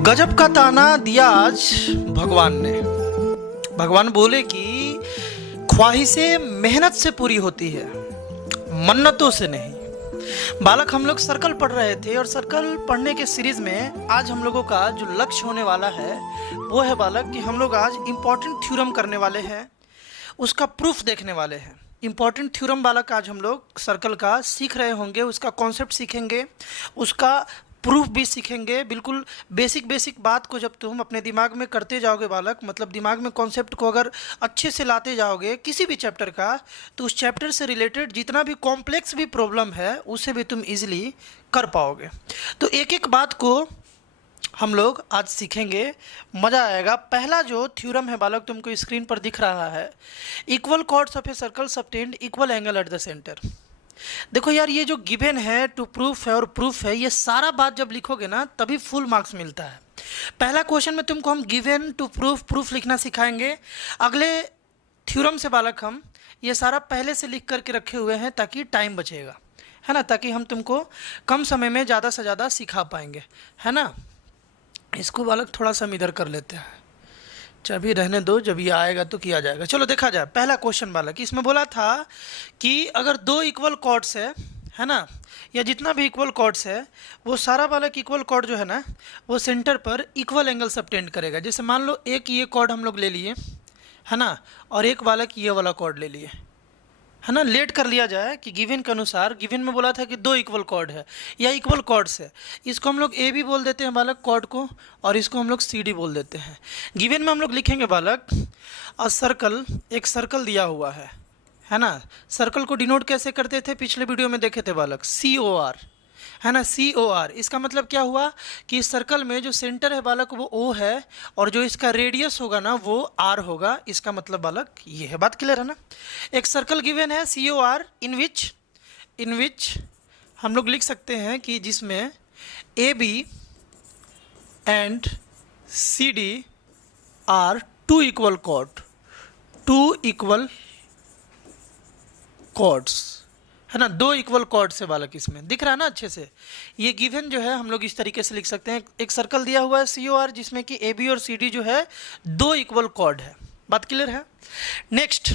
गजब का ताना दिया आज भगवान ने। भगवान बोले कि ख्वाहिशें मेहनत से पूरी होती है, मन्नतों से नहीं। बालक, हम लोग सर्कल पढ़ रहे थे और सर्कल पढ़ने के सीरीज में आज हम लोगों का जो लक्ष्य होने वाला है वो है बालक कि हम लोग आज इम्पोर्टेंट थ्योरम करने वाले हैं, उसका प्रूफ देखने वाले हैं। इम्पॉर्टेंट थ्योरम बालक आज हम लोग सर्कल का सीख रहे होंगे, उसका कॉन्सेप्ट सीखेंगे, उसका प्रूफ भी सीखेंगे। बिल्कुल बेसिक बात को जब तुम अपने दिमाग में करते जाओगे बालक, मतलब दिमाग में कॉन्सेप्ट को अगर अच्छे से लाते जाओगे किसी भी चैप्टर का, तो उस चैप्टर से रिलेटेड जितना भी कॉम्प्लेक्स भी प्रॉब्लम है उसे भी तुम इजीली कर पाओगे। तो एक एक बात को हम लोग आज सीखेंगे, मज़ा आएगा। पहला जो थ्योरम है बालक तुमको स्क्रीन पर दिख रहा है, equal chords of a circle subtend equal angle at the centre. देखो यार, ये जो गिवन है, टू प्रूफ है और प्रूफ है, ये सारा बात जब लिखोगे ना तभी फुल मार्क्स मिलता है। पहला क्वेश्चन में तुमको हम गिवन टू प्रूफ लिखना सिखाएंगे। अगले थ्योरम से बालक हम ये सारा पहले से लिख करके रखे हुए हैं ताकि टाइम बचेगा, है ना, ताकि हम तुमको कम समय में ज़्यादा से ज़्यादा सिखा पाएंगे, है ना। इसको बालक थोड़ा सा हम इधर कर लेते हैं, अभी रहने दो, जब ये आएगा तो किया जाएगा। चलो देखा जाए। पहला क्वेश्चन बालक, इसमें बोला था कि अगर दो इक्वल कॉर्ड्स है ना, या जितना भी इक्वल कॉर्ड्स है वो सारा बालक इक्वल कॉर्ड जो है ना वो सेंटर पर इक्वल एंगल सबटेंड करेगा। जैसे मान लो एक ये कॉर्ड हम लोग ले लिए, है ना, और एक बालक ये वाला कॉर्ड ले लिए, है ना। लेट कर लिया जाए कि गिवन के अनुसार, गिवन में बोला था कि दो इक्वल कॉर्ड है या इक्वल कॉर्ड्स है, इसको हम लोग ए भी बोल देते हैं बालक कॉर्ड को, और इसको हम लोग सी डी बोल देते हैं। गिवन में हम लोग लिखेंगे बालक अ सर्कल, एक सर्कल दिया हुआ है ना। सर्कल को डिनोट कैसे करते थे, पिछले वीडियो में देखे थे बालक, COR, है ना, COR। इसका मतलब क्या हुआ कि इस सर्कल में जो सेंटर है बालक वो O है और जो इसका रेडियस होगा ना वो R होगा। इसका मतलब बालक ये है। बात क्लियर है ना। एक सर्कल गिवन है COR इन विच हम लोग लिख सकते हैं कि जिसमें AB and CD are two equal chords, है ना, दो इक्वल कॉर्ड से बालक। इसमें दिख रहा है ना अच्छे से। ये गिवन जो है हम लोग इस तरीके से लिख सकते हैं, एक सर्कल दिया हुआ है COR जिसमें कि AB और CD जो है दो इक्वल कॉर्ड है। बात क्लियर है। नेक्स्ट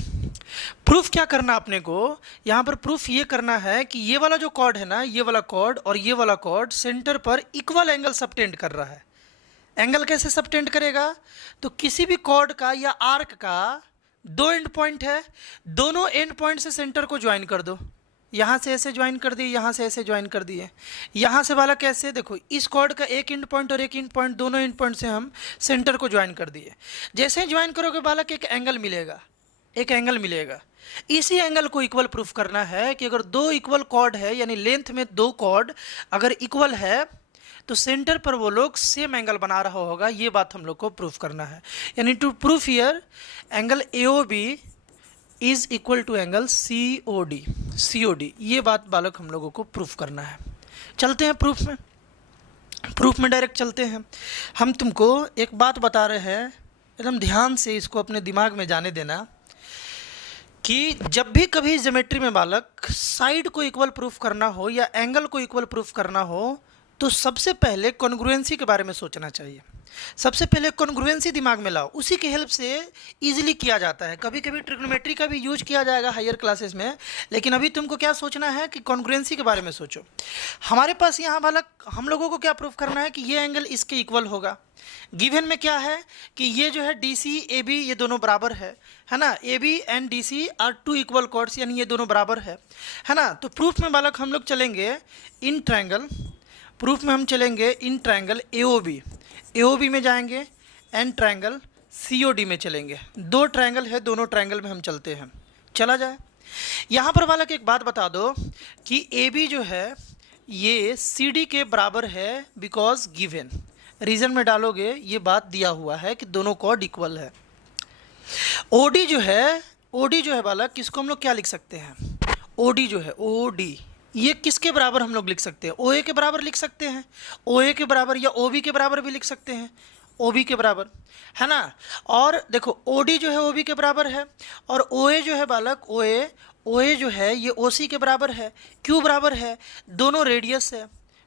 प्रूफ क्या करना अपने को, यहाँ पर प्रूफ ये करना है कि ये वाला जो कॉर्ड है ना, ये वाला कॉर्ड और ये वाला कॉर्ड सेंटर पर इक्वल एंगल सबटेंड कर रहा है। एंगल कैसे सबटेंड करेगा, तो किसी भी कॉर्ड का या आर्क का दो एंड पॉइंट है, दोनों एंड पॉइंट से सेंटर को ज्वाइन कर दो। यहाँ से ऐसे ज्वाइन कर दिए, यहाँ से ऐसे ज्वाइन कर दिए, यहाँ से वाला कैसे, देखो इस कॉर्ड का एक एंड पॉइंट और एक एंड पॉइंट, दोनों एंड पॉइंट से हम सेंटर को ज्वाइन कर दिए। जैसे ही ज्वाइन करोगे बालक एक एंगल मिलेगा। इसी एंगल को इक्वल प्रूफ करना है कि अगर दो इक्वल कॉर्ड है, यानी लेंथ में दो कॉर्ड अगर इक्वल है तो सेंटर पर वो लोग सेम एंगल बना रहा होगा। ये बात हम लोग को प्रूफ करना है। यानी to proof here angle AOB is equal to angle COD। ये बात बालक हम लोगों को प्रूफ करना है। चलते हैं प्रूफ में डायरेक्ट चलते हैं। हम तुमको एक बात बता रहे हैं, एकदम ध्यान से इसको अपने दिमाग में जाने देना कि जब भी कभी ज्योमेट्री में बालक साइड को इक्वल प्रूफ करना हो या एंगल को इक्वल प्रूफ करना हो तो सबसे पहले कॉन्ग्रुएंसी के बारे में सोचना चाहिए। सबसे पहले कॉन्ग्रुएंसी दिमाग में लाओ, उसी के हेल्प से इजीली किया जाता है। कभी कभी ट्रिग्नोमेट्री का भी यूज किया जाएगा हायर क्लासेस में, लेकिन अभी तुमको क्या सोचना है कि कॉन्ग्रुएंसी के बारे में सोचो। हमारे पास यहाँ बालक हम लोगों को क्या प्रूफ करना है कि ये एंगल इसके इक्वल होगा। गिवन में क्या है कि ये जो है DC AB ये दोनों बराबर है ना, AB and DC are two equal chords, यानी ये दोनों बराबर है ना। तो प्रूफ में बालक हम लोग चलेंगे इन ट्रायंगल, प्रूफ में हम चलेंगे इन ट्रायंगल AOB में जाएंगे एंड ट्रायंगल COD में चलेंगे। दो ट्रायंगल है, दोनों ट्रायंगल में हम चलते हैं। चला जाए। यहाँ पर बालक एक बात बता दो कि AB जो है ये CD के बराबर है, बिकॉज गिवन। रीजन में डालोगे ये बात दिया हुआ है कि दोनों कॉर्ड इक्वल है। OD जो है बालक, किसको हम लोग क्या लिख सकते हैं, OD जो है OD ये किसके बराबर हम लोग लिख सकते हैं, OA के बराबर लिख सकते हैं, OA के बराबर, या OB के बराबर भी लिख सकते हैं, OB के बराबर, है ना। और देखो OD जो है OB के बराबर है, और OA जो है बालक OA जो है ये OC के बराबर है। क्यों बराबर है, दोनों रेडियस है,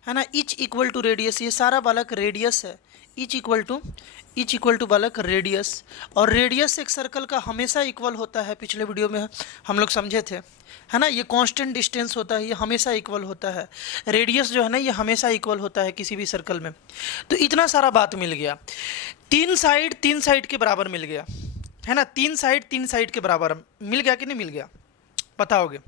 है ना, इच इक्वल टू रेडियस, ये सारा बालक रेडियस है, इच इक्वल टू बालक रेडियस। और रेडियस एक सर्कल का हमेशा इक्वल होता है, पिछले वीडियो में हम लोग समझे थे, है ना, ये कांस्टेंट डिस्टेंस होता है, ये हमेशा इक्वल होता है, रेडियस जो है ना ये हमेशा इक्वल होता है किसी भी सर्कल में। तो इतना सारा बात मिल गया, तीन साइड के बराबर मिल गया, है ना, तीन साइड के बराबर मिल गया कि नहीं मिल गया, बताओगे।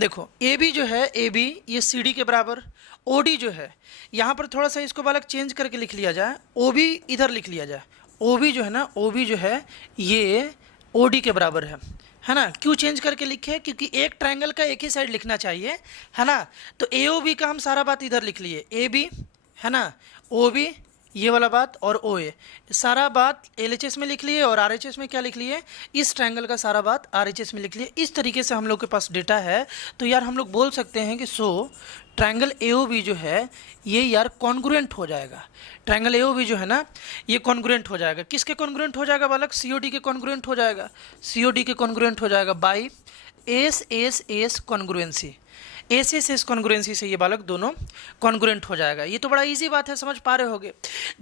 देखो ए बी जो है, ए बी ये सी डी के बराबर, ओ डी जो है यहाँ पर थोड़ा सा इसको बालक चेंज करके लिख लिया जाए, ओ बी इधर लिख लिया जाए, ओ बी जो है ना, ओ बी जो है ये ओ डी के बराबर है ना। क्यों चेंज करके लिखे, क्योंकि एक ट्रायंगल का एक ही साइड लिखना चाहिए, है ना। तो ए ओ बी का हम सारा बात इधर लिख लिए, ए बी है ना, ओ बी ये वाला बात, और ओ ए सारा बात एल एच एस में लिख लिए, और आर एच एस में क्या लिख लिए, इस ट्रायंगल का सारा बात आर एच एस में लिख लिए। इस तरीके से हम लोग के पास डेटा है, तो यार हम लोग बोल सकते हैं कि ट्रायंगल ए ओ बी जो है ये यार कॉन्ग्रुएंट हो जाएगा। ट्रायंगल ए ओ बी जो है ना ये कॉन्ग्रुएंट हो जाएगा, किसके कॉन्ग्रुएंट हो जाएगा बालक, सी ओ डी के कॉन्ग्रुएंट हो जाएगा, सी ओ डी के कॉन्ग्रुएंट हो जाएगा by S S S congruency, S S S congruency से ये बालक दोनों कॉन्ग्रुएंट हो जाएगा। ये तो बड़ा इजी बात है, समझ पा रहे होगे।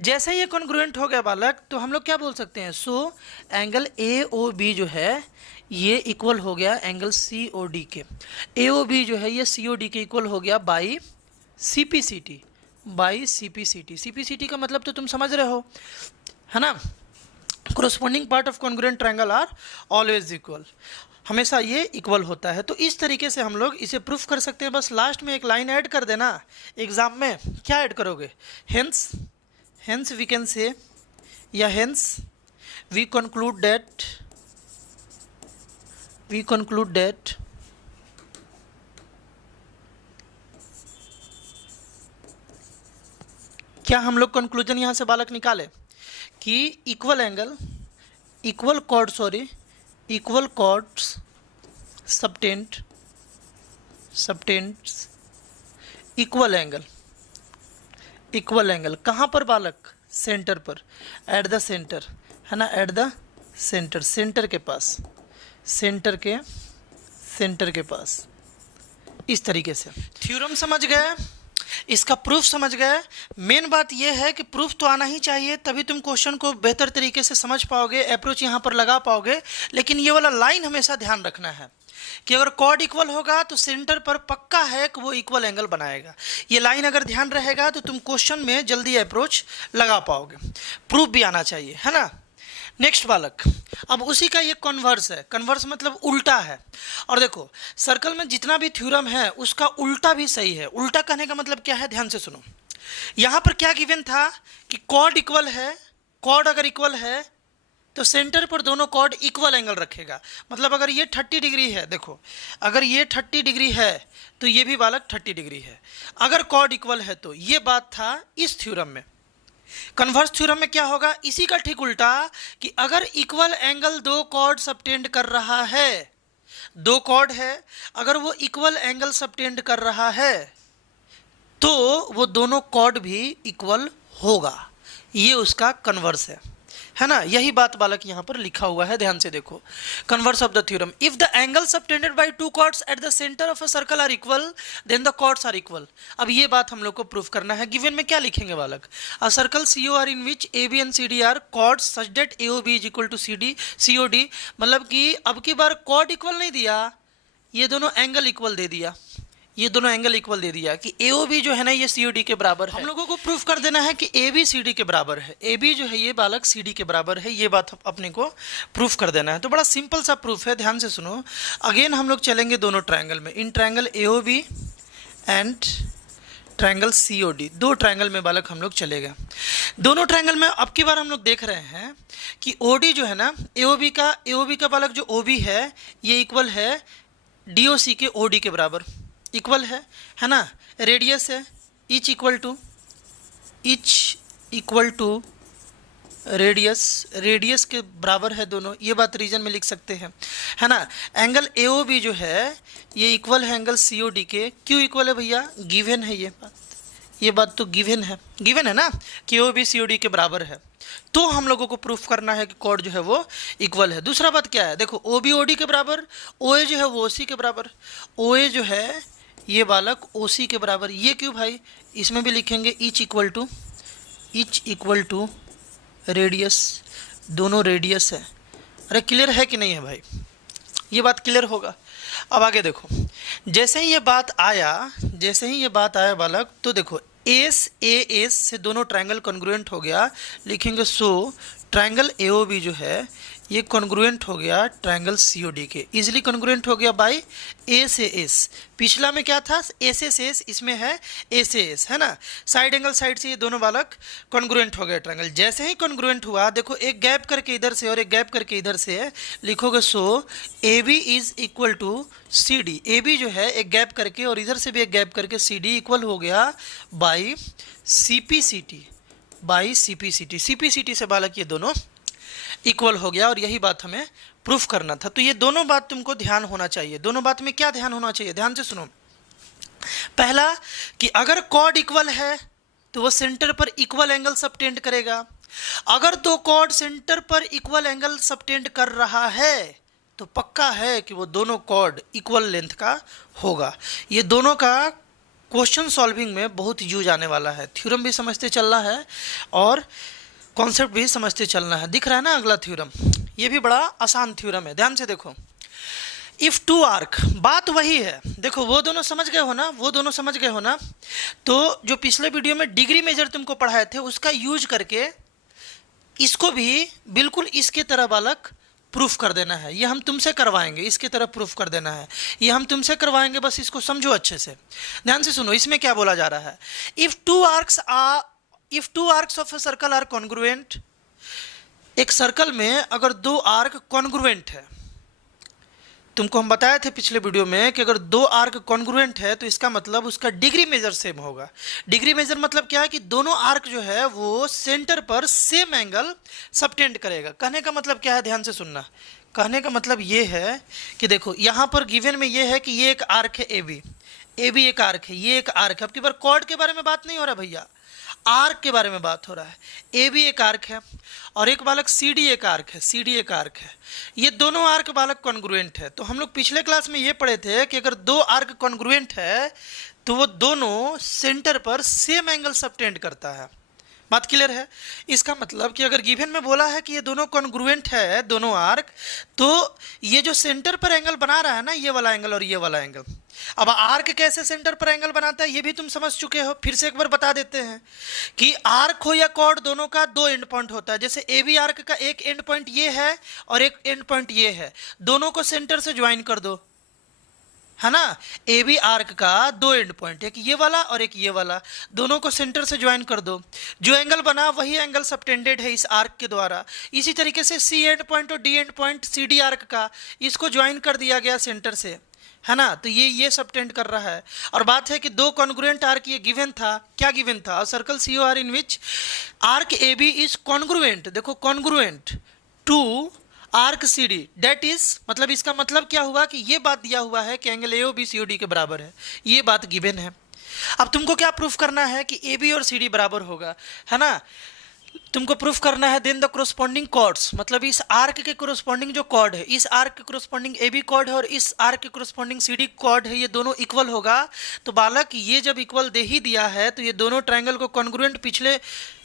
जैसे ये कॉन्ग्रुएंट हो गया बालक, तो हम लोग क्या बोल सकते हैं, एंगल ए ओ बी जो है ये इक्वल हो गया एंगल सी ओ डी के, ए ओ बी जो है ये सी ओ डी के इक्वल हो गया by C P C T, by C P C T. C P C T का मतलब तो तुम समझ रहे हो, है ना, corresponding part of congruent triangle are always equal, हमेशा ये इक्वल होता है। तो इस तरीके से हम लोग इसे प्रूफ कर सकते हैं। बस लास्ट में एक लाइन ऐड कर देना एग्जाम में, क्या ऐड करोगे, हेंस वी कैन से, या हेंस वी कंक्लूड दैट क्या हम लोग कंक्लूजन यहाँ से बालक निकाले कि equal chords subtend equal angle कहाँ पर बालक, सेंटर पर, एट द सेंटर, है ना, एट द सेंटर के पास, इस तरीके से। थ्योरम समझ गए, इसका प्रूफ समझ गए। मेन बात यह है कि प्रूफ तो आना ही चाहिए, तभी तुम क्वेश्चन को बेहतर तरीके से समझ पाओगे, अप्रोच यहाँ पर लगा पाओगे। लेकिन ये वाला लाइन हमेशा ध्यान रखना है कि अगर कॉर्ड इक्वल होगा तो सेंटर पर पक्का है कि वो इक्वल एंगल बनाएगा। ये लाइन अगर ध्यान रहेगा तो तुम क्वेश्चन में जल्दी अप्रोच लगा पाओगे। प्रूफ भी आना चाहिए, है ना। नेक्स्ट बालक, अब उसी का ये कन्वर्स है, कन्वर्स मतलब उल्टा है। और देखो सर्कल में जितना भी थ्योरम है उसका उल्टा भी सही है। उल्टा कहने का मतलब क्या है, ध्यान से सुनो। यहाँ पर क्या गिवन था कि कॉर्ड इक्वल है, कॉर्ड अगर इक्वल है तो सेंटर पर दोनों कॉर्ड इक्वल एंगल रखेगा। मतलब अगर ये 30 डिग्री है, देखो अगर ये 30 डिग्री है तो ये भी बालक 30 डिग्री है, अगर कॉर्ड इक्वल है तो। ये बात था इस थ्योरम में। कन्वर्स थ्योरम में क्या होगा, इसी का ठीक उल्टा, कि अगर इक्वल एंगल दो कॉर्ड सबटेंड कर रहा है, दो कॉर्ड है, अगर वो इक्वल एंगल सबटेंड कर रहा है तो वो दोनों कॉर्ड भी इक्वल होगा। ये उसका कन्वर्स है ना। यही बात बालक यहाँ पर लिखा हुआ है, ध्यान से देखो। Converse of the theorem, if the angle subtended by two chords at the centre of a circle are equal then the chords are equal. अब ये बात हम लोग को प्रूफ करना है। गिवन में क्या लिखेंगे बालक, a circle C O R in which A B and C D are chords such that A O B is equal to C O D. मतलब कि अब की बार कॉर्ड इक्वल नहीं दिया, ये दोनों एंगल इक्वल दे दिया, ये दोनों एंगल इक्वल दे दिया कि ए ओ बी जो है ना ये सी ओ डी के बराबर है। हम लोगों को प्रूफ कर देना है कि ए बी सी डी के बराबर है, ए बी जो है ये बालक सी डी के बराबर है। ये बात अपने को प्रूफ कर देना है। तो बड़ा सिंपल सा प्रूफ है, ध्यान से सुनो। अगेन हम लोग चलेंगे दोनों ट्रायंगल में, in triangle A O B and triangle C O D. दो ट्रायंगल में बालक हम लोग चलेगा। दोनों ट्रायंगल में अब की बार हम लोग देख रहे हैं कि ओ डी जो है ना, ए ओ बी का बालक जो ओ बी है ये इक्वल है डी ओ सी के ओ डी के बराबर, इक्वल है ना। रेडियस है इच इक्वल टू रेडियस के बराबर है दोनों। ये बात रीजन में लिख सकते हैं, है ना। एंगल ए ओ बी जो है ये इक्वल है एंगल सी ओ डी के। क्यों इक्वल है भैया, गिवन है ये बात तो गिवन है ना कि ओ बी सी ओ डी के बराबर है। तो हम लोगों को प्रूफ करना है कि कॉर्ड जो है वो इक्वल है। दूसरा बात क्या है, देखो ओ बी ओ डी के बराबर, ओ ए जो है वो ओ सी के बराबर, ओ ए जो है ये बालक ओ सी के बराबर। ये क्यों भाई, इसमें भी लिखेंगे ईच इक्वल टू रेडियस, दोनों रेडियस है। अरे क्लियर है कि नहीं है भाई, ये बात क्लियर होगा। अब आगे देखो, जैसे ही ये बात आया बालक, तो देखो एस ए एस से दोनों ट्रायंगल कॉन्ग्रुएंट हो गया, लिखेंगे सो ट्रायंगल एओबी जो है ये कॉन्ग्रुएंट हो गया ट्रायंगल सीओडी के, इजिली कॉन्ग्रुएंट हो गया बाय ए से एस। पिछला में क्या था, ए से एस, इसमें है ए से एस, है ना। साइड एंगल साइड से ये दोनों बालक कॉन्ग्रुएंट हो गए ट्रायंगल। जैसे ही कॉन्ग्रुएंट हुआ, देखो एक गैप करके इधर से और एक गैप करके इधर से लिखोगे, so A B is equal to C D. A B जो है एक गैप करके और इधर से भी एक गैप करके सी डी इक्वल हो गया by C P C T, by C P C T. C P C T से बालक ये दोनों इक्वल हो गया, और यही बात हमें प्रूफ करना था। तो ये दोनों बात तुमको ध्यान होना चाहिए। दोनों बात में क्या ध्यान होना चाहिए, ध्यान से सुनो। पहला कि अगर कॉर्ड इक्वल है तो वो सेंटर पर इक्वल एंगल सबटेंड करेगा। अगर दो कॉर्ड सेंटर पर इक्वल एंगल सबटेंड कर रहा है तो पक्का है कि वो दोनों कॉर्ड इक्वल लेंथ का होगा। ये दोनों का क्वेश्चन सॉल्विंग में बहुत यूज आने वाला है। थ्योरम भी समझते चलना है और कॉन्सेप्ट भी समझते चलना है। दिख रहा है ना अगला थ्योरम, ये भी बड़ा आसान थ्योरम है, ध्यान से देखो। इफ टू आर्क, बात वही है, देखो वो दोनों समझ गए हो ना, तो जो पिछले वीडियो में डिग्री मेजर तुमको पढ़ाए थे उसका यूज करके इसको भी बिल्कुल इसके तरह बालक प्रूफ कर देना है। ये हम तुमसे करवाएंगे, इसके तरह प्रूफ कर देना है, ये हम तुमसे करवाएंगे, बस इसको समझो अच्छे से, ध्यान से सुनो। इसमें क्या बोला जा रहा है, if two arcs of a circle are congruent, एक सर्कल में अगर दो आर्क कॉन्ग्रुएंट है, तुमको हम बताए थे पिछले वीडियो में कि अगर दो आर्क कॉन्ग्रुएंट है तो इसका मतलब उसका डिग्री मेजर सेम होगा। डिग्री मेजर मतलब क्या है कि दोनों आर्क जो है वो सेंटर पर सेम एंगल सबटेंड करेगा। कहने का मतलब क्या है, ध्यान से सुनना। कहने का मतलब ये है कि देखो यहाँ पर गिवन में ये है कि ये एक आर्क है ए बी एक आर्क है, ये एक आर्क है। अब की बार कॉर्ड के बारे में बात नहीं हो रहा भैया, आर्क के बारे में बात हो रहा है। ए बी एक आर्क है और एक बालक सी डी एक आर्क है, ये दोनों आर्क बालक कॉन्ग्रुएंट है। तो हम लोग पिछले क्लास में ये पढ़े थे कि अगर दो आर्क कॉन्ग्रुएंट है तो वो दोनों सेंटर पर सेम एंगल सबटेंड करता है। बात क्लियर है। इसका मतलब कि अगर गिवन में बोला है कि ये दोनों कॉन्ग्रुएंट है दोनों आर्क, तो ये जो सेंटर पर एंगल बना रहा है ना, ये वाला एंगल और ये वाला एंगल। अब आर्क कैसे सेंटर पर एंगल बनाता है ये भी तुम समझ चुके हो, फिर से एक बार बता देते हैं कि आर्क हो या कॉर्ड दोनों का दो एंड पॉइंट होता है। जैसे ए बी आर्क का एक एंड पॉइंट ये है और एक एंड पॉइंट ये है, दोनों को सेंटर से ज्वाइन कर दो, है ना। ए बी आर्क का दो एंड पॉइंट, एक ये वाला और एक ये वाला, दोनों को सेंटर से ज्वाइन कर दो। जो एंगल बना वही एंगल सबटेंडेड है इस आर्क के द्वारा। इसी तरीके से सी एंड पॉइंट और D end point C D arc का, इसको ज्वाइन कर दिया गया सेंटर से, है ना। तो ये सबटेंड कर रहा है। और बात है कि दो कॉन्ग्रुएंट आर्क ये गिवन था, क्या गिवन था, circle C O R in which arc A B is congruent, देखो congruent to arc C D, that is, मतलब इसका मतलब क्या हुआ कि ये बात दिया हुआ है कि angle A O B C O D के बराबर है, ये बात गिवन है। अब तुमको क्या प्रूफ करना है कि ए बी और सी डी बराबर होगा, है ना। तुमको प्रूफ करना है देन द कोरोस्पोंडिंग कॉर्ड्स, मतलब इस आर्क के कोरोस्पोंडिंग जो कॉर्ड है, इस आर्क के कोरोस्पोंडिंग ए बी कॉर्ड है और इस आर्क के कोरोस्पोंडिंग सी डी कॉर्ड है, ये दोनों इक्वल होगा। तो बालक ये जब इक्वल दे ही दिया है तो ये दोनों ट्रायंगल को कॉन्ग्रुएंट पिछले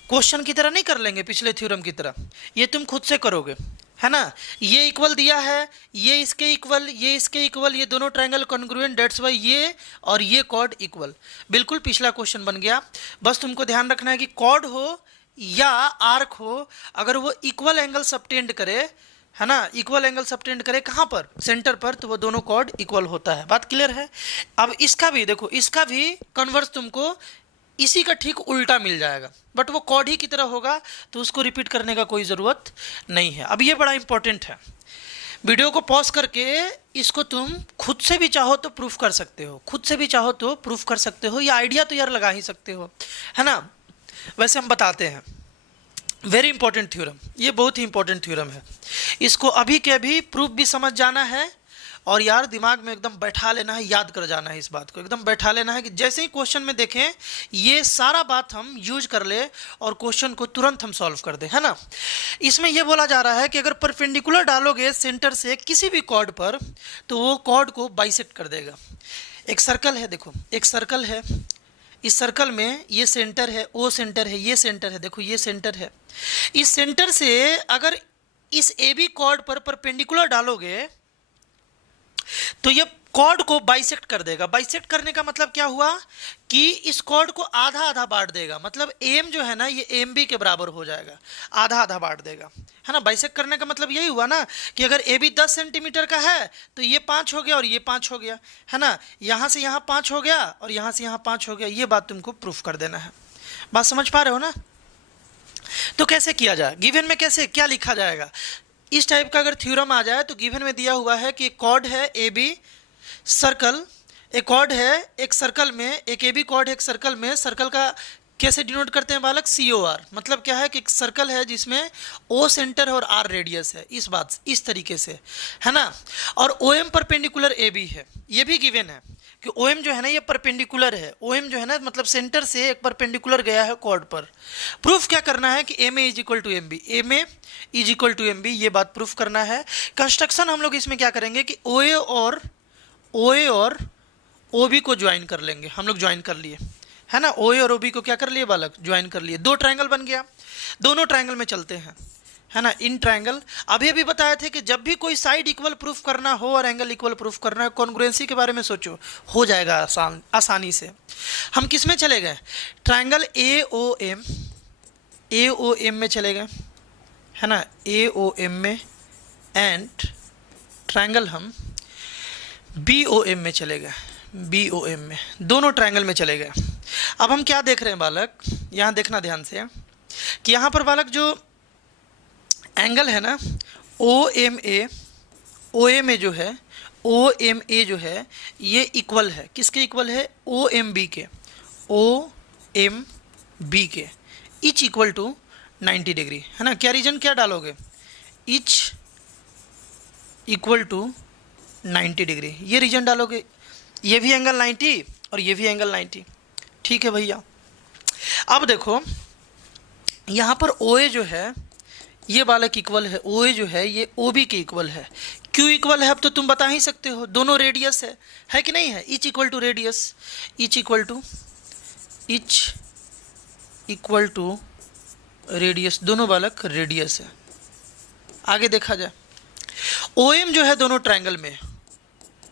क्वेश्चन की तरह नहीं कर लेंगे, पिछले थ्योरम की तरह, ये तुम खुद से करोगे, है ना। ये इक्वल दिया है, ये इसके इक्वल, ये इसके इक्वल, ये दोनों ट्रायंगल कॉन्ग्रुएंट, डेट्स वाई ये और ये कॉर्ड इक्वल, बिल्कुल पिछला क्वेश्चन बन गया। बस तुमको ध्यान रखना है कि कॉर्ड हो या आर्क हो, अगर वो इक्वल एंगल सबटेंड करे, है ना, इक्वल एंगल सबटेंड करे कहाँ पर, सेंटर पर, तो वो दोनों कॉर्ड इक्वल होता है। बात क्लियर है। अब इसका भी देखो, इसका भी कन्वर्स तुमको इसी का ठीक उल्टा मिल जाएगा, बट वो कॉर्ड ही की तरह होगा, तो उसको रिपीट करने का कोई ज़रूरत नहीं है। अब ये बड़ा इंपॉर्टेंट है, वीडियो को पॉज करके इसको तुम खुद से भी चाहो तो प्रूफ कर सकते हो, खुद से भी चाहो तो प्रूफ कर सकते हो, या आइडिया तो यार लगा ही सकते हो, है ना। वैसे हम बताते हैं, वेरी इंपॉर्टेंट थ्योरम, ये बहुत ही इंपॉर्टेंट थ्योरम है, इसको अभी के अभी प्रूफ भी समझ जाना है और यार दिमाग में एकदम बैठा लेना है, याद कर जाना है, इस बात को एकदम बैठा लेना है कि जैसे ही क्वेश्चन में देखें ये सारा बात हम यूज कर ले और क्वेश्चन को तुरंत हम सॉल्व कर दें, है ना। इसमें ये बोला जा रहा है कि अगर परपेंडिकुलर डालोगे सेंटर से किसी भी कॉर्ड पर तो वो कॉर्ड को बाइसेक्ट कर देगा। एक सर्कल है, देखो एक सर्कल है, इस सर्कल में ये सेंटर है, ओ सेंटर है, ये सेंटर है, देखो ये सेंटर है। इस सेंटर से अगर इस ए बी कॉर्ड पर परपेंडिकुलर डालोगे तो ये कॉर्ड को बाइसेक्ट कर देगा। बाइसेक्ट करने का मतलब क्या हुआ कि इस कॉर्ड को आधा आधा बांट देगा, मतलब एम जो है ना ये एम बी के बराबर हो जाएगा, आधा आधा बांट देगा, है ना। बाइसेक्ट करने का मतलब यही हुआ ना कि अगर ए बी 10 सेंटीमीटर का है तो ये 5 हो गया और ये 5 हो गया, है ना। यहाँ से यहाँ 5 हो गया और यहाँ से यहाँ 5 हो गया, ये बात तुमको प्रूफ कर देना है। बात समझ पा रहे हो ना। तो कैसे किया जाए, गिवन में कैसे क्या लिखा जाएगा, इस टाइप का अगर थ्योरम आ जाए तो गिवन में दिया हुआ है कि कॉर्ड है ए बी सर्कल, एक कॉर्ड है एक सर्कल में, एक ए बी कॉर्ड है एक सर्कल में, सर्कल का कैसे डिनोट करते हैं बालक, सी ओ आर। मतलब क्या है कि एक सर्कल है जिसमें ओ सेंटर है और आर रेडियस है, इस बात इस तरीके से, है ना। और O M perpendicular A B है, ये भी गिवन है कि ओ एम जो है ना ये परपेंडिकुलर है, ओ एम जो है ना मतलब सेंटर से एक परपेंडिकुलर गया है कॉर्ड पर। प्रूफ क्या करना है कि M A is equal to M B, M A is equal to M B, ये बात प्रूफ करना है। कंस्ट्रक्शन हम लोग इसमें क्या करेंगे कि ओ ए और ओ बी को ज्वाइन कर लेंगे, हम लोग ज्वाइन कर लिए, है ना। ओ ए और ओ बी को क्या कर लिए बालक, ज्वाइन कर लिए, दो ट्रायंगल बन गया। दोनों ट्रायंगल में चलते हैं, है ना। इन ट्रायंगल अभी अभी बताए थे कि जब भी कोई साइड इक्वल प्रूफ करना हो और एंगल इक्वल प्रूफ करना है, कॉन्ग्रुएंसी के बारे में सोचो, हो जाएगा आसानी से। हम किस में चले गए, ट्रायंगल ए ओ एम में चले गए, है ना, ए ओ एम में, एंड ट्रायंगल हम बी ओ एम में चले गए, बी ओ एम में, दोनों ट्रायंगल में चले गए। अब हम क्या देख रहे हैं बालक, यहाँ देखना ध्यान से कि यहाँ पर बालक जो एंगल है ना ओ एम ए जो है, ओ एम ए जो है ये इक्वल है, किसके इक्वल है, ओ एम बी के, ओ एम बी के, इच इक्वल टू 90 डिग्री, है ना। क्या रीजन क्या डालोगे, इच इक्वल टू 90 डिग्री, ये रीजन डालोगे। ये भी एंगल 90 और ये भी एंगल 90, ठीक है भैया। अब देखो यहाँ पर ओ ए जो है ये बालक इक्वल है, ओ ए जो है ये ओ बी के इक्वल है। क्यों इक्वल है अब तो तुम बता ही सकते हो, दोनों रेडियस है कि नहीं है, each equal to radius, each equal to radius, दोनों बालक रेडियस है। आगे देखा जाए ओ एम जो है दोनों ट्रायंगल में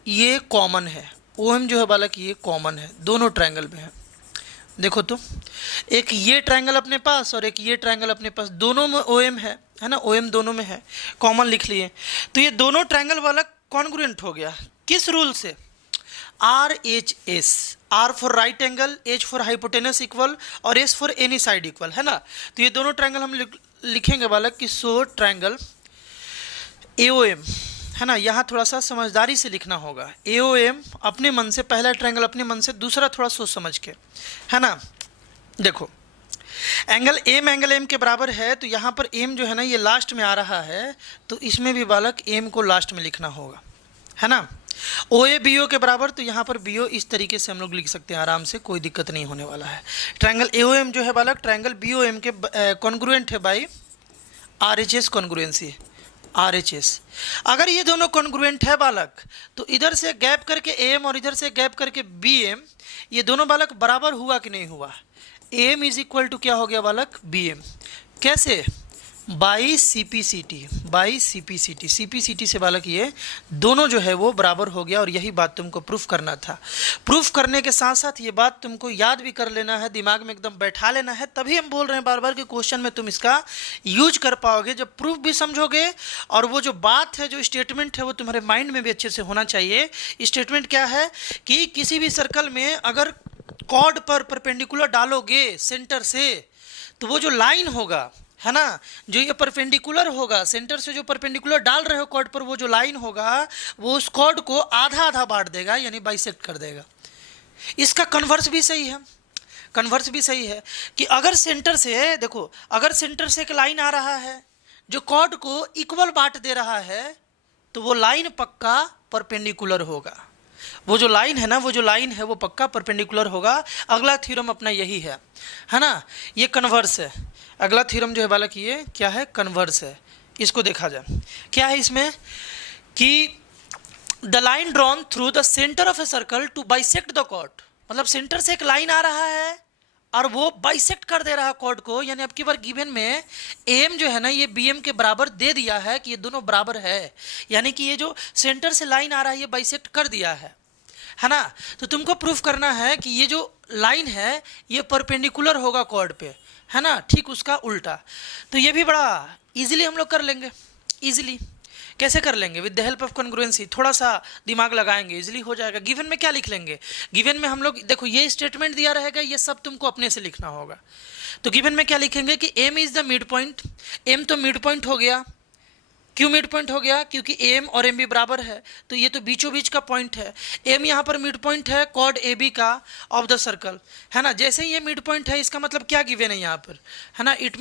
ये कॉमन है, ओ एम जो है बालक ये कॉमन है, दोनों ट्रायंगल में है। देखो तो एक ये ट्रायंगल अपने पास और एक ये ट्रायंगल अपने पास, दोनों में ओ एम है ना, ओ एम दोनों में है, कॉमन लिख लिए। तो ये दोनों ट्रायंगल वाला कॉन्ग्रुएंट हो गया, किस रूल से, R H S, R for right angle, H for hypotenuse equal और S for any side equal, है ना। तो ये दोनों ट्रायंगल हम लिखेंगे बालक कि सो ट्रायंगल ए ओ एम, है ना। यहाँ थोड़ा सा समझदारी से लिखना होगा, ए ओ एम अपने मन से, पहला ट्रायंगल अपने मन से, दूसरा थोड़ा सोच समझ के, है ना। देखो एंगल एम के बराबर है, तो यहाँ पर एम जो है ना ये लास्ट में आ रहा है, तो इसमें भी बालक एम को लास्ट में लिखना होगा, है ना। ओ ए बी ओ के बराबर, तो यहाँ पर बी ओ इस तरीके से हम लोग लिख सकते हैं आराम से, कोई दिक्कत नहीं होने वाला है। ट्रायंगल ए ओ एम जो है बालक ट्रायंगल बी ओ एम के कॉन्ग्रुएंट है by are H S congruency, are H S. अगर ये दोनों कॉन्ग्रुएंट है बालक तो इधर से गैप करके एम और इधर से गैप करके बी एम, ये दोनों बालक बराबर हुआ कि नहीं हुआ, एम इज इक्वल टू क्या हो गया बालक, बी एम। कैसे, by C P C T, by C P C T, C P C T से बालक ये दोनों जो है वो बराबर हो गया। और यही बात तुमको प्रूफ करना था। प्रूफ करने के साथ साथ ये बात तुमको याद भी कर लेना है, दिमाग में एकदम बैठा लेना है, तभी हम बोल रहे हैं बार बार कि क्वेश्चन में तुम इसका यूज कर पाओगे। जब प्रूफ भी समझोगे और वो जो बात है, जो स्टेटमेंट है, वो तुम्हारे माइंड में भी अच्छे से होना चाहिए। स्टेटमेंट क्या है कि किसी भी सर्कल में अगर कॉर्ड पर परपेंडिकुलर डालोगे सेंटर से, तो वो जो लाइन होगा, है ना, जो ये परपेंडिकुलर होगा, सेंटर से जो परपेंडिकुलर डाल रहे हो कॉर्ड पर, वो जो लाइन होगा वो उस कॉर्ड को आधा आधा बांट देगा, यानी बाइसेक्ट कर देगा। इसका कन्वर्स भी सही है, कन्वर्स भी सही है कि अगर सेंटर से, देखो अगर सेंटर से एक लाइन आ रहा है जो कॉर्ड को इक्वल बांट दे रहा है, तो वो लाइन पक्का परपेंडिकुलर होगा। वो जो लाइन है ना, वो जो लाइन है वो पक्का परपेंडिकुलर होगा। अगला थ्योरम अपना यही है ना, ये कन्वर्स है। अगला थ्योरम जो है बालक ये क्या है, कन्वर्स है। इसको देखा जाए क्या है इसमें कि the line drawn through the centre of a circle to bisect the chord, मतलब सेंटर से एक लाइन आ रहा है और वो बाइसेक्ट कर दे रहा है कॉर्ड को, यानी अब की बार गिवन में एम जो है ना ये बी एम के बराबर दे दिया है कि ये दोनों बराबर है, यानी कि ये जो सेंटर से लाइन आ रहा है ये बाइसेक्ट कर दिया है ना। तो तुमको प्रूफ करना है कि ये जो लाइन है ये परपेंडिकुलर होगा कॉर्ड पे, है ना, ठीक उसका उल्टा। तो ये भी बड़ा इजीली हम लोग कर लेंगे। इजीली कैसे कर लेंगे? With the help of congruency, थोड़ा सा दिमाग लगाएंगे, इजीली हो जाएगा। गिवन में क्या लिख लेंगे? गिवन में हम लोग देखो ये स्टेटमेंट दिया रहेगा, ये सब तुमको अपने से लिखना होगा। तो गिवन में क्या लिखेंगे कि M is the mid point. M तो मिड पॉइंट हो गया। क्यों मिड पॉइंट हो गया? क्योंकि एम और एम बी बराबर है, तो ये तो बीचों बीच का पॉइंट है। एम यहाँ पर मिड पॉइंट है कॉर्ड ए बी का ऑफ द सर्कल, है ना। जैसे ही ये मिड पॉइंट है इसका मतलब क्या गिवन है यहाँ पर, है ना, इट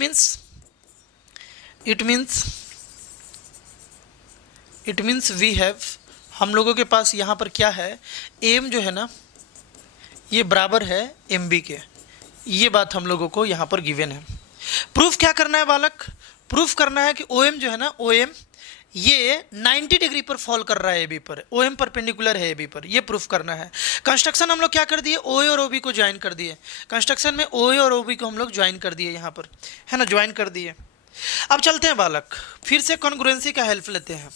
मीन्स वी हैव, हम लोगों के पास यहाँ पर क्या है, एम जो है ना ये बराबर है एम बी के। ये बात हम लोगों को यहाँ पर गिवन है। प्रूफ क्या करना है बालक? प्रूफ करना है कि ओ एम जो है ना, ओ एम ये 90 डिग्री पर फॉल कर रहा है ए बी पर, ओ एम परपेंडिकुलर है ए बी पर, ये प्रूफ करना है। कंस्ट्रक्शन हम लोग क्या कर दिए, ओ ए और ओ बी को ज्वाइन कर दिए। कंस्ट्रक्शन में ओ ए और ओ बी को हम लोग ज्वाइन कर दिए यहाँ पर, है ना, ज्वाइन कर दिए। अब चलते हैं बालक, फिर से कॉन्ग्रुएंसी का हेल्प लेते हैं।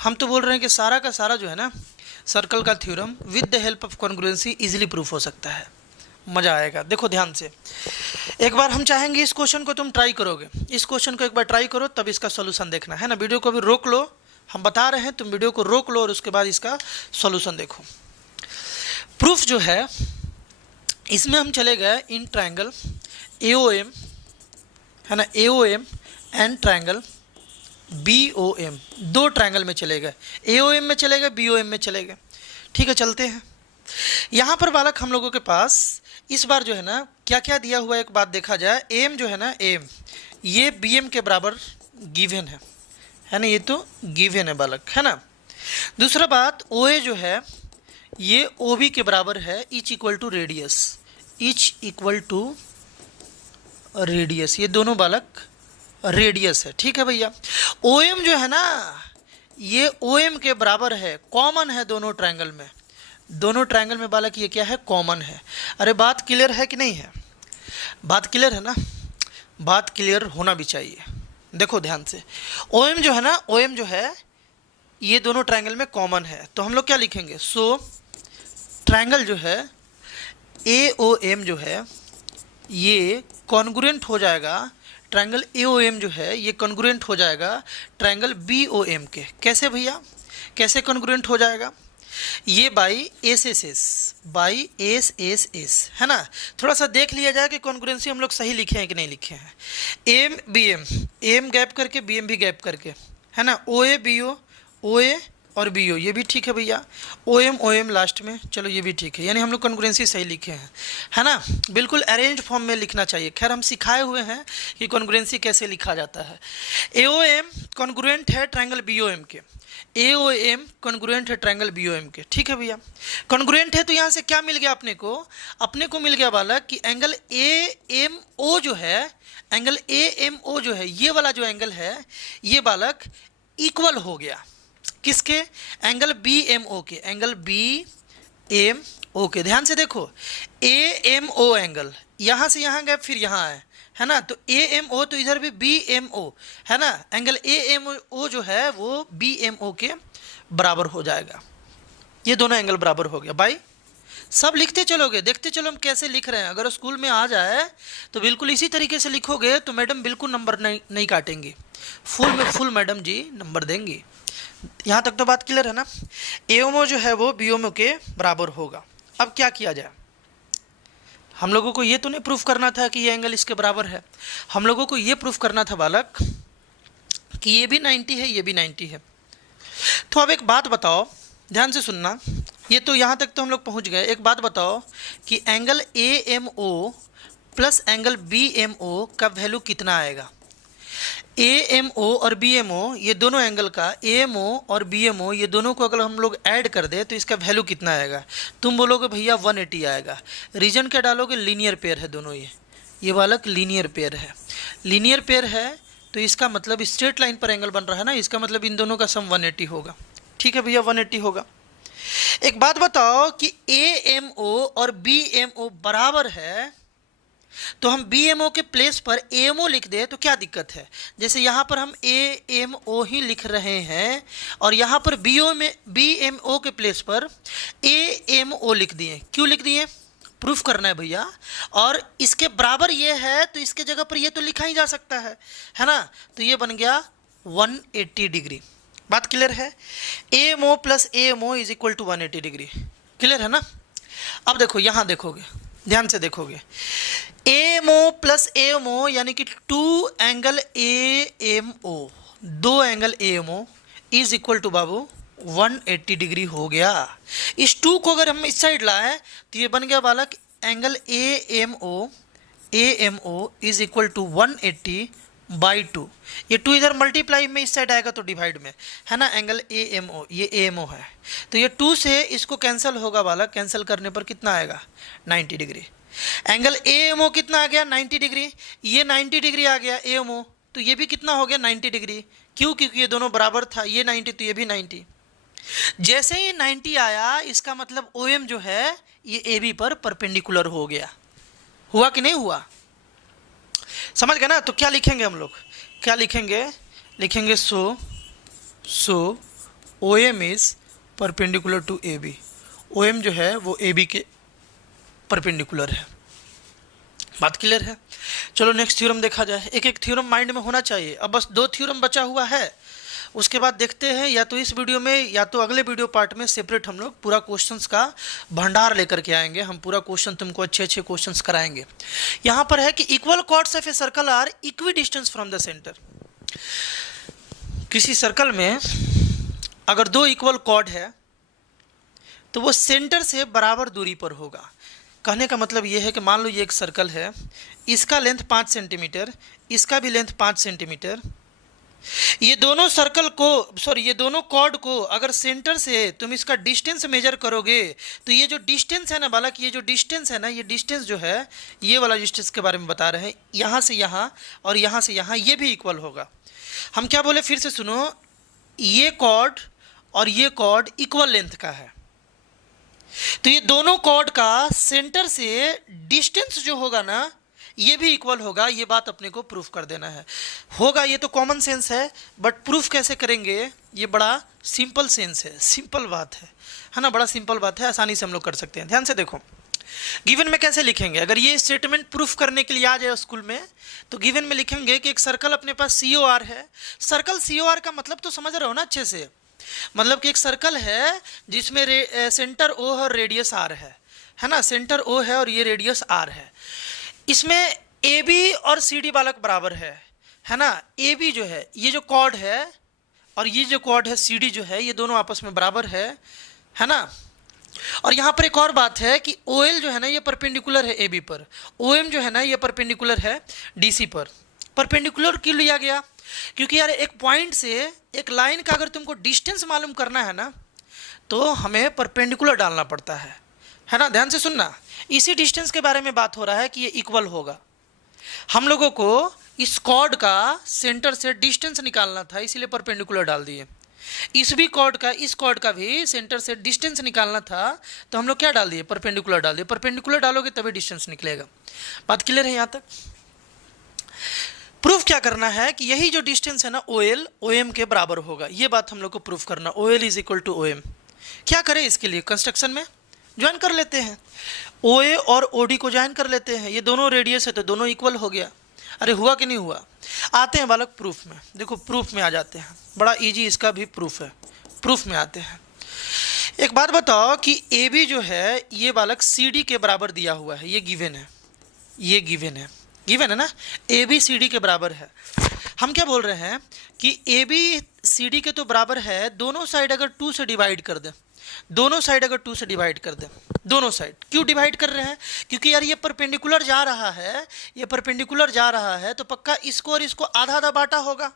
हम तो बोल रहे हैं कि सारा का सारा जो है ना सर्कल का theorem with the help of congruency easily proof हो सकता है। मज़ा आएगा। देखो ध्यान से, एक बार हम चाहेंगे इस क्वेश्चन को तुम ट्राई करोगे, इस क्वेश्चन को एक बार ट्राई करो तब इसका सॉल्यूशन देखना, है ना। वीडियो को भी रोक लो, हम बता रहे हैं, तुम वीडियो को रोक लो और उसके बाद इसका सॉल्यूशन देखो। प्रूफ जो है इसमें हम चले गए इन ट्रायंगल AOM, है ना, AOM एंड ट्रायंगल BOM, दो ट्रायंगल में चले गए, AOM में चले गए, BOM में चले गए। ठीक है, चलते हैं। यहाँ पर बालक हम लोगों के पास इस बार जो है ना क्या क्या दिया हुआ है, एक बात देखा जाए। एम जो है ना, एम ये BM के बराबर गिवन है ना, ये तो गिवन है बालक, है ना। दूसरा बात, OA जो है ये OB के बराबर है, each equal to radius, each equal to radius, ये दोनों बालक रेडियस है। ठीक है भैया। OM जो है ना ये OM के बराबर है, कॉमन है दोनों ट्रायंगल में, दोनों ट्रायंगल में बालक ये क्या है, कॉमन है। अरे बात क्लियर है कि नहीं है? बात क्लियर है ना? बात क्लियर होना भी चाहिए। देखो ध्यान से, OM जो है ना, OM जो है ये दोनों ट्रायंगल में कॉमन है, तो हम लोग क्या लिखेंगे, सो ट्रायंगल जो है AOM जो है ये कॉन्ग्रुएंट हो जाएगा, ट्रायंगल AOM जो है ये कॉन्ग्रुएंट हो जाएगा ट्रायंगल BOM के। कैसे भैया, कैसे कॉन्ग्रुएंट हो जाएगा? ये बाई एस, है ना। थोड़ा सा देख लिया जाए कि कॉन्ग्रुएंसी हम लोग सही लिखे हैं कि नहीं लिखे हैं। एम BM, एम गैप करके BM भी गैप करके, है ना। OA BO, OA और BO ये भी ठीक है भैया। OM लास्ट में, चलो ये भी ठीक है, यानी हम लोग कॉन्ग्रुएंसी सही लिखे हैं, है ना। बिल्कुल अरेंज फॉर्म में लिखना चाहिए। खैर हम सिखाए हुए हैं कि कॉन्ग्रुएंसी कैसे लिखा जाता है। AOM कॉन्ग्रुएंट है ट्रायंगल BOM के, AOM कॉन्ग्रुएंट है ट्रायंगल BOM के। ठीक है भैया, कॉन्ग्रुएंट है तो यहाँ से क्या मिल गया अपने को मिल गया बालक कि एंगल AMO जो है, एंगल AMO जो है ये वाला जो एंगल है ये बालक इक्वल हो गया किसके, एंगल BMO के, एंगल BMO के। ध्यान से देखो, AMO एंगल यहाँ से यहाँ गए फिर यहाँ आए, है ना, तो AMO तो इधर भी BMO, है ना। एंगल AMO जो है वो BMO के बराबर हो जाएगा। ये दोनों एंगल बराबर हो गया भाई। सब लिखते चलोगे, देखते चलो हम कैसे लिख रहे हैं। अगर स्कूल में आ जाए तो बिल्कुल इसी तरीके से लिखोगे तो मैडम बिल्कुल नंबर नहीं काटेंगी, फुल में फुल मैडम जी नंबर देंगी। यहाँ तक तो बात क्लियर है ना। AOM जो है वो BOM के बराबर होगा। अब क्या किया जाए, हम लोगों को ये तो नहीं प्रूफ करना था कि ये एंगल इसके बराबर है, हम लोगों को ये प्रूफ करना था बालक कि ये भी 90 है, ये भी 90 है। तो अब एक बात बताओ, ध्यान से सुनना, ये तो यहाँ तक तो हम लोग पहुँच गए। एक बात बताओ कि angle AMO plus angle BMO का वैल्यू कितना आएगा। AMO और BMO ये दोनों एंगल का, AMO और BMO ये दोनों को अगर हम लोग ऐड कर दे तो इसका वैल्यू कितना आएगा। तुम बोलोगे भैया 180 आएगा। रीजन क्या डालोगे, लीनियर पेयर है दोनों, ये बालक लीनियर पेयर है। लीनियर पेयर है तो इसका मतलब स्ट्रेट लाइन पर एंगल बन रहा है ना, इसका मतलब इन दोनों का सम 180 होगा। ठीक है भैया, 180 होगा। एक बात बताओ कि AMO और BMO बराबर है, तो हम BMO के प्लेस पर AMO लिख दें तो क्या दिक्कत है? जैसे यहाँ पर हम AMO ही लिख रहे हैं और यहाँ पर BMO के प्लेस पर AMO लिख दिए। क्यों लिख दिए? प्रूफ करना है भैया। और इसके बराबर ये है तो इसके जगह पर ये तो लिखा ही जा सकता है ना? तो ये बन गया 180 डिग्री। बात क्लियर है? AMO plus AMO is equal to 180 degree. Clear है ना? अब देखो, यहाँ देखोगे, ध्यान से देखोगे, AMO प्लस AMO यानी कि 2 angle AMO, 2 angle AMO is equal to बाबू 180 डिग्री हो गया। इस 2 को अगर हम इस साइड लाए तो ये बन गया बालक angle AMO is equal to 180 by 2। ये 2 इधर मल्टीप्लाई में इस साइड आएगा तो डिवाइड में, है ना? एंगल AMO, ये AMO है, तो ये 2 से इसको कैंसिल होगा बालक। कैंसिल करने पर कितना आएगा? 90 डिग्री। एंगल AMO कितना आ गया? 90 डिग्री। ये 90 डिग्री आ गया AMO, तो ये भी कितना हो गया? 90 डिग्री। क्यों? क्योंकि ये दोनों बराबर था, ये 90 तो ये भी 90। जैसे ही 90 आया, इसका मतलब OM जो है ये AB पर परपेंडिकुलर हो गया। हुआ कि नहीं हुआ? समझ गए ना? तो क्या लिखेंगे हम लोग? क्या लिखेंगे? लिखेंगे so OM is perpendicular to AB। OM जो है वो AB के परपेंडिकुलर है। बात क्लियर है? चलो नेक्स्ट थ्योरम देखा जाए। एक एक थ्योरम माइंड में होना चाहिए। अब बस 2 थ्योरम बचा हुआ है, उसके बाद देखते हैं या तो इस वीडियो में या तो अगले वीडियो पार्ट में सेपरेट हम लोग पूरा क्वेश्चंस का भंडार लेकर के आएंगे। हम पूरा क्वेश्चन तुमको अच्छे क्वेश्चंस कराएंगे। यहाँ पर है कि equal chords of a circle are equidistant from the centre. किसी सर्कल में अगर 2 इक्वल कॉर्ड है तो वो सेंटर से बराबर दूरी पर होगा। कहने का मतलब ये है कि मान लो ये एक सर्कल है, इसका लेंथ 5 सेंटीमीटर, इसका भी लेंथ 5 सेंटीमीटर। ये दोनों सर्कल को ये दोनों कॉर्ड को अगर सेंटर से तुम इसका डिस्टेंस मेजर करोगे तो ये जो डिस्टेंस है ना बालक, ये जो डिस्टेंस है ना, ये डिस्टेंस जो है, ये वाला डिस्टेंस के बारे में बता रहे हैं, यहाँ से यहाँ और यहाँ से यहाँ, ये भी इक्वल होगा। हम क्या बोले? फिर से सुनो, ये कॉर्ड और ये कॉर्ड इक्वल लेंथ का है, तो ये दोनों कॉर्ड का सेंटर से डिस्टेंस जो होगा ना, ये भी इक्वल होगा। ये बात अपने को प्रूफ कर देना है। होगा ये तो कॉमन सेंस है, बट प्रूफ कैसे करेंगे? ये बड़ा सिंपल सेंस है, सिंपल बात है ना? बड़ा सिंपल बात है, आसानी से हम लोग कर सकते हैं। ध्यान से देखो, गिवन में कैसे लिखेंगे? अगर ये स्टेटमेंट प्रूफ करने के लिए आ जाए स्कूल में तो गिवन में लिखेंगे कि एक सर्कल अपने पास COR है। सर्कल COR का मतलब तो समझ रहे हो ना अच्छे से? मतलब कि एक सर्कल है जिसमें सेंटर O और रेडियस R है ना? सेंटर O है और ये रेडियस R है। इसमें AB और CD बालक बराबर है ना? AB जो है, ये जो कॉर्ड है, और ये जो कॉर्ड है CD जो है, ये दोनों आपस में बराबर है ना? और यहाँ पर एक और बात है कि OL जो है ना, ये परपेंडिकुलर है AB पर, OM जो है ना, ये परपेंडिकुलर है DC पर। परपेंडिकुलर क्यों लिया गया? क्योंकि यार एक पॉइंट से एक लाइन का अगर तुमको डिस्टेंस मालूम करना है ना, तो हमें परपेंडिकुलर डालना पड़ता है ना? ध्यान से सुनना, इसी डिस्टेंस के बारे में बात हो रहा है कि ये इक्वल होगा। हम लोगों को इस कॉर्ड का सेंटर से डिस्टेंस निकालना था, इसीलिए परपेंडिकुलर डाल दिए। इस कॉर्ड का भी सेंटर से डिस्टेंस निकालना था, तो हम लोग क्या डाल दिए? परपेंडिकुलर डाल दिए। परपेंडिकुलर डालोगे तभी डिस्टेंस निकलेगा। बात क्लियर है यहाँ तक? प्रूफ क्या करना है कि यही जो डिस्टेंस है ना, OL OM के बराबर होगा। ये बात हम लोग को प्रूफ करना, OL is equal to OM। क्या करें इसके लिए? कंस्ट्रक्शन में ज्वाइन कर लेते हैं, OA और OD को ज्वाइन कर लेते हैं। ये दोनों रेडियस है तो दोनों इक्वल हो गया। अरे हुआ कि नहीं हुआ? आते हैं बालक प्रूफ में। देखो प्रूफ में आ जाते हैं, बड़ा इजी इसका भी प्रूफ है। प्रूफ में आते हैं। एक बात बताओ कि AB जो है ये बालक CD के बराबर दिया हुआ है, ये गिवन है, ये गिवन है ना? AB CD के बराबर है। हम क्या बोल रहे हैं कि AB CD के तो बराबर है, दोनों साइड अगर 2 से डिवाइड कर दें, दोनों साइड अगर 2 से डिवाइड कर दें, दोनों साइड क्यों डिवाइड कर रहे हैं? क्योंकि यार ये परपेंडिकुलर जा रहा है, ये परपेंडिकुलर जा रहा है, तो पक्का इसको और इसको आधा आधा बांटा होगा,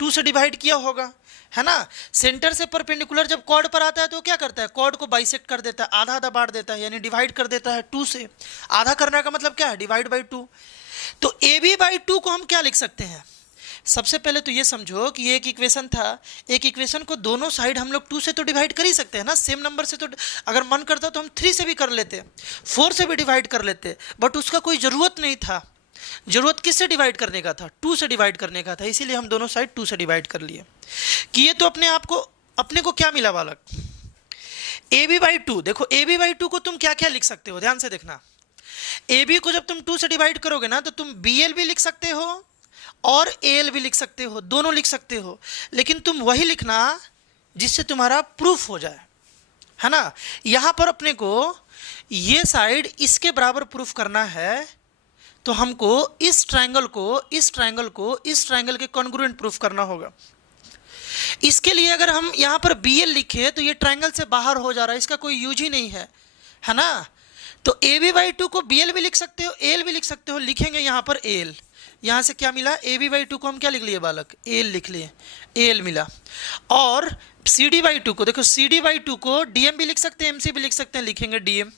2 से डिवाइड किया होगा, है ना? सेंटर से परपेंडिकुलर जब कॉर्ड पर आता है तो क्या करता है? कॉर्ड को बाइसेक्ट कर देता है, आधा आधा बांट देता है, यानी डिवाइड कर देता है 2 से। आधा करने का मतलब क्या है? Divide by 2। तो AB बाई 2 को हम क्या लिख सकते हैं? सबसे पहले तो ये समझो कि ये एक इक्वेशन था, एक इक्वेशन को दोनों साइड हम लोग 2 से तो डिवाइड कर ही सकते हैं ना, सेम नंबर से तो अगर मन करता तो हम 3 से भी कर लेते, 4 से भी डिवाइड कर लेते, बट उसका कोई ज़रूरत नहीं था। ज़रूरत किससे डिवाइड करने का था? 2 से डिवाइड करने का था, इसीलिए हम दोनों साइड 2 से डिवाइड कर लिए। कि ये तो अपने को क्या मिला बालक? AB/2। देखो AB/2 को तुम क्या क्या लिख सकते हो, ध्यान से देखना। AB को जब तुम 2 से डिवाइड करोगे ना तो तुम BL भी लिख सकते हो और AL भी लिख सकते हो, दोनों लिख सकते हो, लेकिन तुम वही लिखना जिससे तुम्हारा प्रूफ हो जाए, है ना। यहां पर अपने को ये साइड इसके बराबर प्रूफ करना है, तो हमको इस ट्रायंगल को इस ट्रायंगल के कॉन्ग्रुएंट प्रूफ करना होगा। इसके लिए अगर हम यहाँ पर BL लिखे तो ये ट्रायंगल से बाहर हो जा रहा है, इसका कोई यूज ही नहीं है ना। तो AB/2 को BL भी लिख सकते हो, AL भी लिख सकते हो, लिखेंगे यहाँ पर AL। यहाँ से क्या मिला? AB/2 को हम क्या लिख लिए बालक? AL लिख लिए, AL मिला। और CD/2 को देखो, CD/2 को DM भी लिख सकते हैं, MC भी लिख सकते हैं, लिखेंगे DM,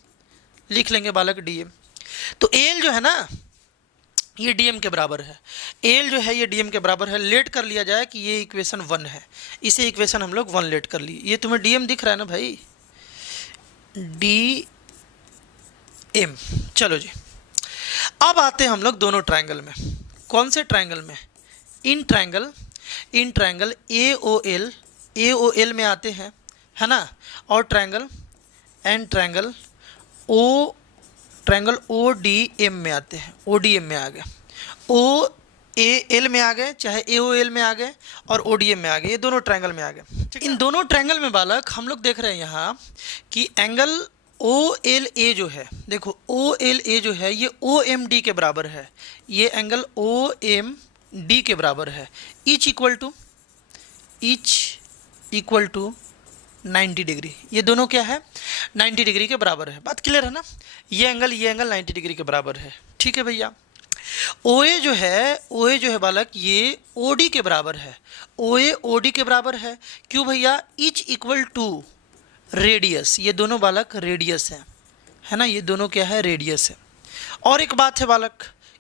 लिख लेंगे बालक DM। तो AL जो है ना ये DM के बराबर है, AL जो है ये DM के बराबर है। लेट कर लिया जाए कि ये इक्वेशन 1 है, इसे इक्वेशन हम लोग 1 लेट कर लिए। ये तुम्हें DM दिख रहा है ना भाई, DM। चलो जी, अब आते हैं हम लोग दोनों ट्रायंगल में। कौन से ट्रायंगल में? इन ट्रायंगल AOL में आते हैं, है ना। और ट्रायंगल ODM में आते हैं, ODM में आ गए, OAL में आ गए, चाहे AOL में आ गए और ODM में आ गए, ये दोनों ट्रायंगल में आ गए। इन दोनों ट्रायंगल में बालक हम लोग देख रहे हैं यहाँ कि एंगल OLA जो है, देखो OLA जो है ये OMD के बराबर है, ये एंगल OMD के बराबर है। ईच इक्वल टू 90 डिग्री, ये दोनों क्या है? 90 डिग्री के बराबर है। बात क्लियर है ना? ये एंगल 90 डिग्री के बराबर है, ठीक है भैया। OA जो है बालक ये OD के बराबर है, OA OD के बराबर है। क्यों भैया? ईच इक्वल टू रेडियस, ये दोनों बालक रेडियस है ना, ये दोनों क्या है? रेडियस है। और एक बात है बालक,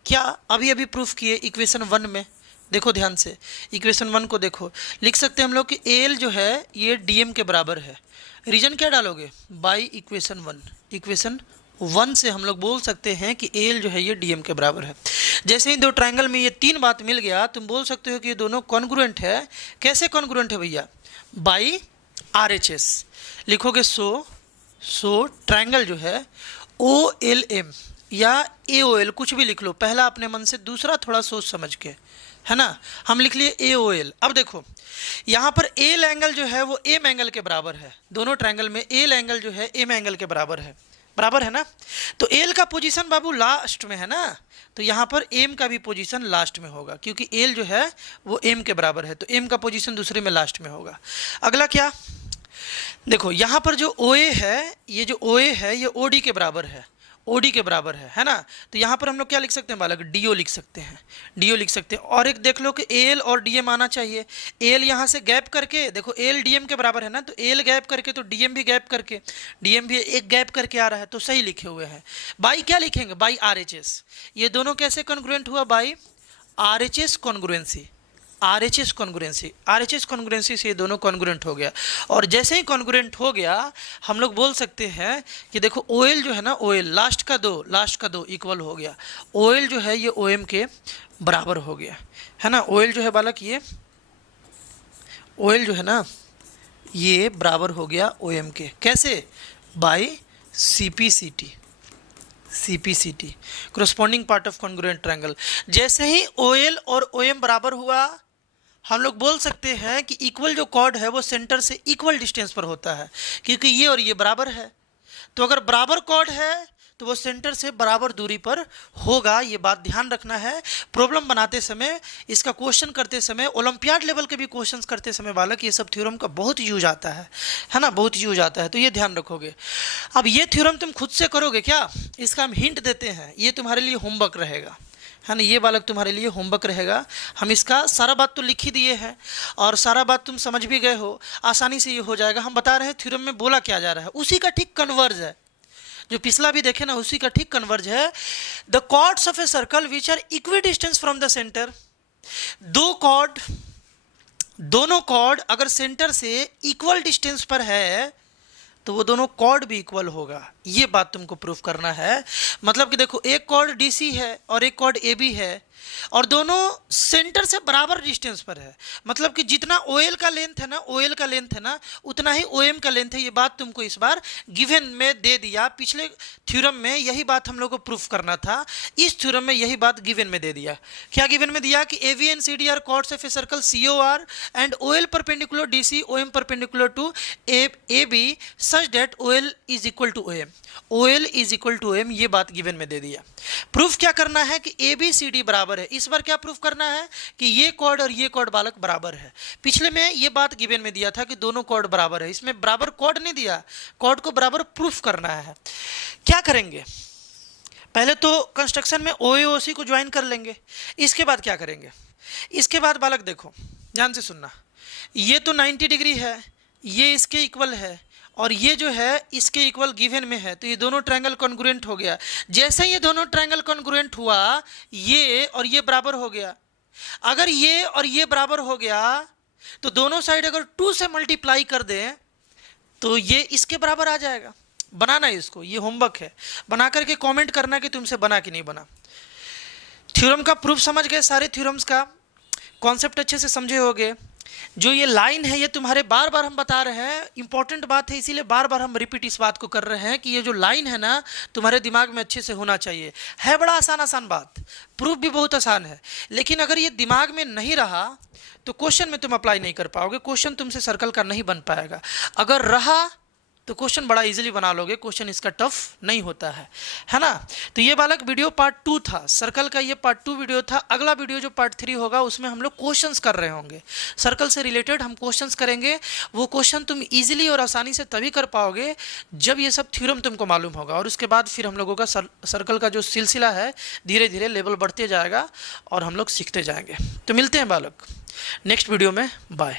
क्या अभी प्रूफ किए इक्वेशन 1 में, देखो ध्यान से, इक्वेशन 1 को देखो, लिख सकते हैं हम लोग कि AL जो है ये DM के बराबर है। रीजन क्या डालोगे? बाई इक्वेशन 1 से हम लोग बोल सकते हैं कि AL जो है ये DM के बराबर है। जैसे ही दो ट्रायंगल में ये 3 बात मिल गया, तुम बोल सकते हो कि ये दोनों कॉन्ग्रुएंट है। कैसे कॉन्ग्रुएंट है भैया? बाई RHS लिखोगे। सो ट्रायंगल जो है OLM या AOL कुछ भी लिख लो, पहला अपने मन से, दूसरा थोड़ा सोच समझ के, है ना। हम लिख लिए AOL। अब देखो यहाँ पर AL एंगल जो है वो M एंगल के बराबर है, दोनों ट्रायंगल में AL एंगल जो है M एंगल के बराबर है ना। तो L का पोजीशन बाबू लास्ट में है ना, तो यहाँ पर M का भी पोजीशन लास्ट में होगा, क्योंकि L जो है वो M के बराबर है, तो M का पोजीशन दूसरे में लास्ट में होगा। अगला क्या? देखो यहाँ पर जो OA है, ये जो OA है ये OD के बराबर है ना। तो यहाँ पर हम लोग क्या लिख सकते हैं बालक? DO लिख सकते हैं। और एक देख लो कि AL और DM आना चाहिए। AL यहाँ से गैप करके, देखो AL DM के बराबर है ना, तो AL गैप करके तो DM भी गैप करके, DM भी एक गैप करके आ रहा है, तो सही लिखे हुए हैं। बाई क्या लिखेंगे? By RHS। ये दोनों कैसे कॉन्ग्रुएंट हुआ? बाई RHS कॉन्ग्रुएंसी से ये दोनों कॉन्ग्रुएंट हो गया। और जैसे ही कॉन्ग्रुएंट हो गया, हम लोग बोल सकते हैं कि देखो OL जो है ना, OL लास्ट का दो इक्वल हो गया। OL जो है ये OM के बराबर हो गया, है ना। OL जो है बालक ये OL जो है ना ये बराबर हो गया OM के। कैसे? By CPCT corresponding part of congruent triangle। जैसे ही OL और OM बराबर हुआ, हम लोग बोल सकते हैं कि इक्वल जो कॉर्ड है वो सेंटर से इक्वल डिस्टेंस पर होता है, क्योंकि ये और ये बराबर है। तो अगर बराबर कॉर्ड है तो वो सेंटर से बराबर दूरी पर होगा। ये बात ध्यान रखना है। प्रॉब्लम बनाते समय, इसका क्वेश्चन करते समय, ओलंपियाड लेवल के भी क्वेश्चंस करते समय बालक ये सब थ्योरम का बहुत यूज आता है ना, बहुत यूज आता है, तो ये ध्यान रखोगे। अब ये थ्योरम तुम खुद से करोगे क्या? इसका हम हिंट देते हैं, ये तुम्हारे लिए होमवर्क रहेगा, है ना। ये बालक तुम्हारे लिए होमवर्क रहेगा। हम इसका सारा बात तो लिख ही दिए हैं और सारा बात तुम समझ भी गए हो, आसानी से ये हो जाएगा। हम बता रहे हैं थ्योरम में बोला क्या जा रहा है, उसी का ठीक कन्वर्ज है। जो पिछला भी देखे ना, उसी का ठीक कन्वर्ज है। The chords of a circle which are equidistant from the centre, दो कॉर्ड अगर सेंटर से इक्वल डिस्टेंस पर है तो वो दोनों कॉर्ड भी इक्वल होगा। ये बात तुमको प्रूफ करना है। मतलब कि देखो, एक कॉर्ड डीसी है और एक कॉर्ड एबी है और दोनों सेंटर से बराबर डिस्टेंस पर है। मतलब कि जितना ओएल का लेंथ है ना उतना ही ओएम का लेंथ है। ये बात तुमको इस बार गिवन में दे दिया। पिछले थ्योरम में यही बात हम लोग को प्रूफ करना था, इस थ्योरम में यही बात गिवन में दे दिया। क्या गिवन में दिया कि AB and CD are chords of a circle COR and OL perpendicular DC OM perpendicular to AB such that OL is equal to OM. OL is equal to OM, ये बात given में दे दिया। Proof क्या करना है कि A B C D बराबर है। इस बार क्या प्रूफ करना है कि ये कॉर्ड और ये कॉर्ड बालक बराबर है। पिछले में ये बात गिवन में दिया था कि दोनों कॉर्ड बराबर है, इसमें बराबर कॉर्ड नहीं दिया, कॉर्ड को बराबर प्रूफ करना है। क्या करेंगे, पहले तो कंस्ट्रक्शन में ओ ए ओ सी को ज्वाइन कर लेंगे। इसके बाद क्या करेंगे, इसके बाद बालक देखो ध्यान से सुनना, ये तो 90 डिग्री है, ये इसके इक्वल है और ये जो है इसके इक्वल गिवन में है, तो ये दोनों ट्रायंगल कॉन्ग्रुएंट हो गया। जैसे ये दोनों ट्रायंगल कॉन्ग्रुएंट हुआ, ये और ये बराबर हो गया। अगर ये और ये बराबर हो गया तो दोनों साइड अगर 2 से मल्टीप्लाई कर दें तो ये इसके बराबर आ जाएगा। बनाना है इसको, ये होमवर्क है, बना करके कमेंट करना कि तुमसे बना कि नहीं बना। थ्योरम का प्रूफ समझ गए, सारे थ्योरम्स का कॉन्सेप्ट अच्छे से समझे होगे। जो ये लाइन है ये तुम्हारे बार बार हम बता रहे हैं, इंपॉर्टेंट बात है, इसीलिए बार बार हम रिपीट इस बात को कर रहे हैं कि ये जो लाइन है ना तुम्हारे दिमाग में अच्छे से होना चाहिए। है बड़ा आसान बात, प्रूफ भी बहुत आसान है, लेकिन अगर ये दिमाग में नहीं रहा तो क्वेश्चन में तुम अप्लाई नहीं कर पाओगे, क्वेश्चन तुमसे सर्कल का नहीं बन पाएगा। अगर रहा तो क्वेश्चन बड़ा इजीली बना लोगे, क्वेश्चन इसका टफ नहीं होता है ना। तो ये बालक वीडियो पार्ट 2 था, सर्कल का ये पार्ट 2 वीडियो था। अगला वीडियो जो पार्ट 3 होगा उसमें हम लोग क्वेश्चंस कर रहे होंगे, सर्कल से रिलेटेड हम क्वेश्चंस करेंगे। वो क्वेश्चन तुम इजीली और आसानी से तभी कर पाओगे जब ये सब थ्योरम तुमको मालूम होगा, और उसके बाद फिर हम लोगों का सर्कल का जो सिलसिला है धीरे धीरे लेवल बढ़ते जाएगा और हम लोग सीखते जाएंगे। तो मिलते हैं बालक नेक्स्ट वीडियो में, बाय।